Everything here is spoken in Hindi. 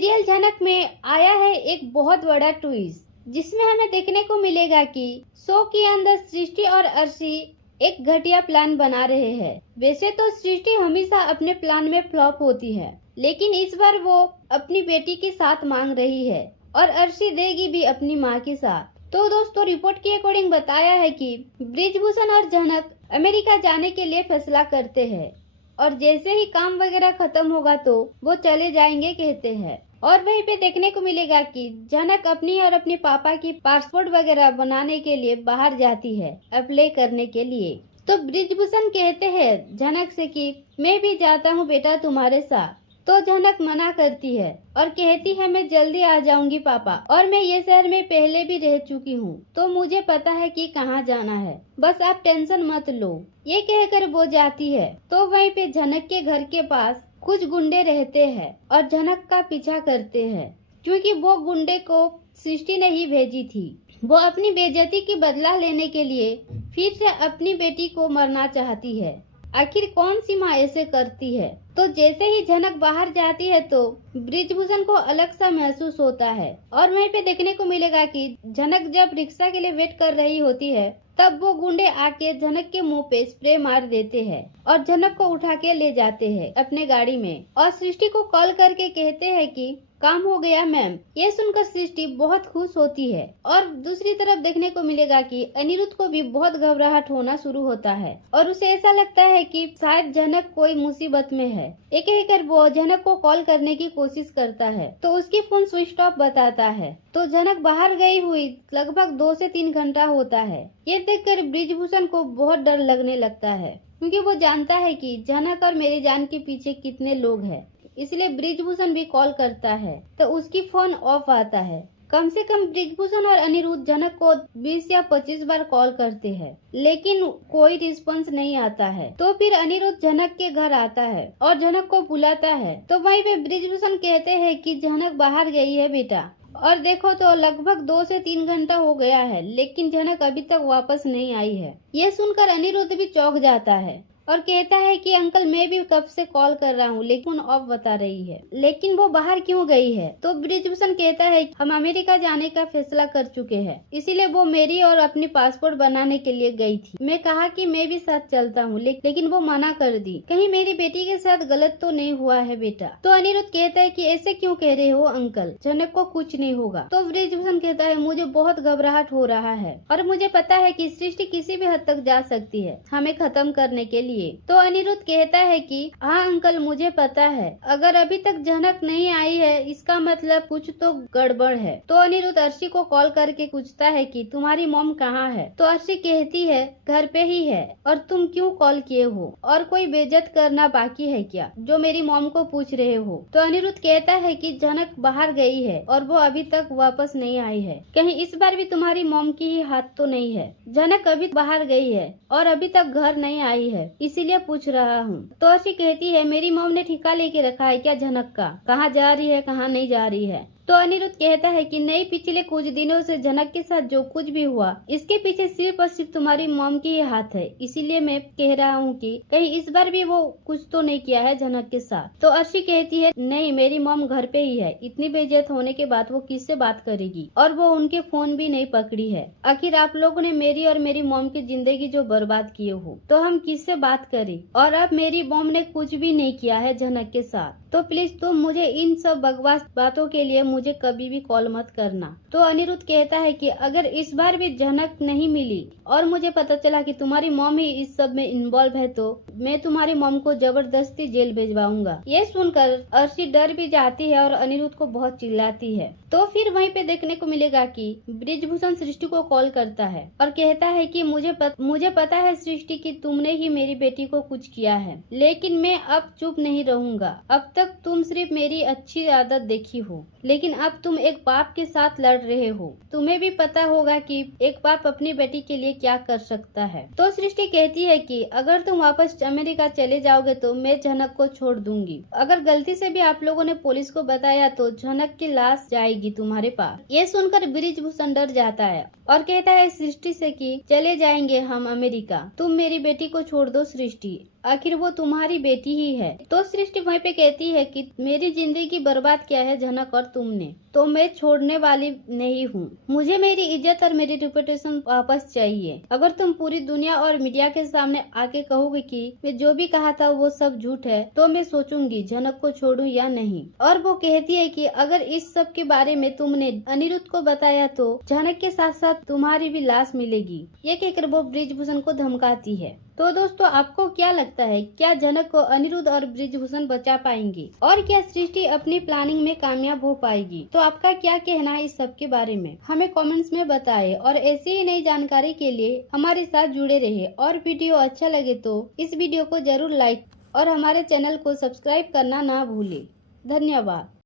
सीरियल झनक में आया है एक बहुत बड़ा ट्विस्ट, जिसमें हमें देखने को मिलेगा कि शो के अंदर सृष्टि और अर्शी एक घटिया प्लान बना रहे हैं। वैसे तो सृष्टि हमेशा अपने प्लान में फ्लॉप होती है, लेकिन इस बार वो अपनी बेटी के साथ मांग रही है और अर्शी देगी भी अपनी माँ के साथ। तो दोस्तों, रिपोर्ट के अकॉर्डिंग बताया है कि ब्रिजभूषण और झनक अमेरिका जाने के लिए फैसला करते हैं और जैसे ही काम वगैरह खत्म होगा तो वो चले जाएंगे कहते हैं। और वहीं पे देखने को मिलेगा कि झनक अपनी और अपने पापा की पासपोर्ट वगैरह बनाने के लिए बाहर जाती है अप्लाई करने के लिए। तो ब्रिजभूषण कहते हैं झनक से कि मैं भी जाता हूँ बेटा तुम्हारे साथ। तो झनक मना करती है और कहती है मैं जल्दी आ जाऊंगी पापा, और मैं ये शहर में पहले भी रह चुकी हूँ तो मुझे पता है कि कहाँ जाना है, बस आप टेंशन मत लो। ये कहकर वो जाती है। तो वहीं पे झनक के घर के पास कुछ गुंडे रहते हैं और झनक का पीछा करते हैं, क्योंकि वो गुंडे को सृष्टि ने ही भेजी थी। वो अपनी बेइज्जती की बदला लेने के लिए फिर से अपनी बेटी को मरना चाहती है। आखिर कौन सी माँ ऐसे करती है। तो जैसे ही झनक बाहर जाती है तो ब्रिजभूषण को अलग सा महसूस होता है और वहीं पे देखने को मिलेगा कि झनक जब रिक्शा के लिए वेट कर रही होती है तब वो गुंडे आके झनक के मुंह पे स्प्रे मार देते हैं और झनक को उठा के ले जाते हैं अपने गाड़ी में और सृष्टि को कॉल करके कहते हैं कि काम हो गया मैम। ये सुनकर सृष्टि बहुत खुश होती है और दूसरी तरफ देखने को मिलेगा कि अनिरुद्ध को भी बहुत घबराहट होना शुरू होता है और उसे ऐसा लगता है कि शायद झनक कोई मुसीबत में है। एक कहकर वो झनक को कॉल करने की कोशिश करता है तो उसकी फोन स्विच ऑफ बताता है। तो झनक बाहर गई हुई लगभग 2 से 3 घंटा होता है। ये देखकर ब्रिजभूषण को बहुत डर लगने लगता है, क्योंकि वो जानता है कि झनक और मेरी जान के पीछे कितने लोग हैं। इसलिए ब्रिजभूषण भी कॉल करता है तो उसकी फोन ऑफ आता है। कम से कम ब्रिजभूषण और अनिरुद्ध झनक को 20 या 25 बार कॉल करते हैं, लेकिन कोई रिस्पॉन्स नहीं आता है। तो फिर अनिरुद्ध झनक के घर आता है और झनक को बुलाता है। तो वहीं पे ब्रिजभूषण कहते हैं कि झनक बाहर गई है बेटा, और देखो तो लगभग 2 से 3 घंटा हो गया है, लेकिन झनक अभी तक वापस नहीं आई है। ये सुनकर अनिरुद्ध भी चौंक जाता है और कहता है कि अंकल मैं भी कब से कॉल कर रहा हूँ लेकिन ऑफ बता रही है, लेकिन वो बाहर क्यों गई है। तो ब्रिजभूषण कहता है हम अमेरिका जाने का फैसला कर चुके हैं, इसीलिए वो मेरी और अपनी पासपोर्ट बनाने के लिए गई थी। मैं कहा कि मैं भी साथ चलता हूँ, लेकिन वो मना कर दी। कहीं मेरी बेटी के साथ गलत तो नहीं हुआ है बेटा। तो अनिरुद्ध कहता है कि ऐसे क्यों कह रहे हो अंकल, झनक को कुछ नहीं होगा। तो ब्रिजभूषण कहता है मुझे बहुत घबराहट हो रहा है और मुझे पता है कि सृष्टि किसी भी हद तक जा सकती है हमें खत्म करने के लिए। तो अनिरुद्ध कहता है कि हाँ अंकल मुझे पता है, अगर अभी तक झनक नहीं आई है इसका मतलब कुछ तो गड़बड़ है। तो अनिरुद्ध अर्शी को कॉल करके पूछता है कि तुम्हारी मॉम कहाँ है। तो अर्शी कहती है घर पे ही है, और तुम क्यों कॉल किए हो, और कोई बेइज्जत करना बाकी है क्या जो मेरी मॉम को पूछ रहे हो। तो अनिरुद्ध कहता है कि झनक बाहर गई है और वो अभी तक वापस नहीं आई है, कहीं इस बार भी तुम्हारी मॉम की ही हाथ तो नहीं है। झनक अभी बाहर गई है और अभी तक घर नहीं आई है, इसीलिए पूछ रहा हूँ। तो अर्शी कहती है मेरी मॉम ने ठिका लेके रखा है क्या झनक का, कहाँ जा रही है कहाँ नहीं जा रही है। तो अनिरुद्ध कहता है कि नहीं, पिछले कुछ दिनों से झनक के साथ जो कुछ भी हुआ इसके पीछे सिर्फ और सिर्फ तुम्हारी मॉम की ही हाथ है, इसीलिए मैं कह रहा हूँ कि कहीं इस बार भी वो कुछ तो नहीं किया है झनक के साथ। तो अर्शी कहती है नहीं, मेरी मॉम घर पे ही है, इतनी बेइज्जत होने के बाद वो किससे बात करेगी, और वो उनके फोन भी नहीं पकड़ी है। आखिर आप लोगों ने मेरी और मेरी मॉम की जिंदगी जो बर्बाद किए हो तो हम किससे बात करें, और अब मेरी मॉम ने कुछ भी नहीं किया है झनक के साथ। तो प्लीज तुम मुझे इन सब बकवास बातों के लिए मुझे कभी भी कॉल मत करना। तो अनिरुद्ध कहता है कि अगर इस बार भी झनक नहीं मिली और मुझे पता चला कि तुम्हारी मॉम ही इस सब में इन्वॉल्व है तो मैं तुम्हारी मॉम को जबरदस्ती जेल भेजवाऊंगा। ये सुनकर अर्शी डर भी जाती है और अनिरुद्ध को बहुत चिल्लाती है। तो फिर वहीं पे देखने को मिलेगा कि ब्रिजभूषण सृष्टि को कॉल करता है और कहता है कि मुझे पता है सृष्टि कि तुमने ही मेरी बेटी को कुछ किया है, लेकिन मैं अब चुप नहीं रहूंगा। अब तक तुम सिर्फ मेरी अच्छी आदत देखी हो, लेकिन अब तुम एक बाप के साथ लड़ रहे हो। तुम्हें भी पता होगा कि एक बाप अपनी बेटी के लिए क्या कर सकता है। तो सृष्टि कहती है कि अगर तुम वापस अमेरिका चले जाओगे तो मैं झनक को छोड़ दूंगी। अगर गलती से भी आप लोगों ने पुलिस को बताया तो झनक की लाश जाएगी तुम्हारे पास। ये सुनकर ब्रिजभूषण डर जाता है और कहता है सृष्टि से कि चले जाएंगे हम अमेरिका, तुम मेरी बेटी को छोड़ दो सृष्टि। आखिर वो तुम्हारी बेटी ही है। तो सृष्टि वहीं पे कहती है कि मेरी जिंदगी बर्बाद किया है जनक और तुमने, तो मैं छोड़ने वाली नहीं हूँ। मुझे मेरी इज्जत और मेरी रेपुटेशन वापस चाहिए। अगर तुम पूरी दुनिया और मीडिया के सामने आके कहोगे कि मैं जो भी कहा था वो सब झूठ है, तो मैं सोचूंगी जनक को छोड़ूं या नहीं। और वो कहती है कि अगर इस सब के बारे में तुमने अनिरुद्ध को बताया तो जनक के साथ साथ तुम्हारी भी लाश मिलेगी। ये कहकर वो बृजभूषण को धमकाती है। तो दोस्तों, आपको क्या लगता है, क्या जनक को अनिरुद्ध और बृजभूषण बचा पाएंगे और क्या सृष्टि अपनी प्लानिंग में कामयाब हो पाएगी? तो आपका क्या कहना है इस सब के बारे में, हमें कमेंट्स में बताएं। और ऐसी ही नई जानकारी के लिए हमारे साथ जुड़े रहिए। और वीडियो अच्छा लगे तो इस वीडियो को जरूर लाइक और हमारे चैनल को सब्सक्राइब करना ना भूलें। धन्यवाद।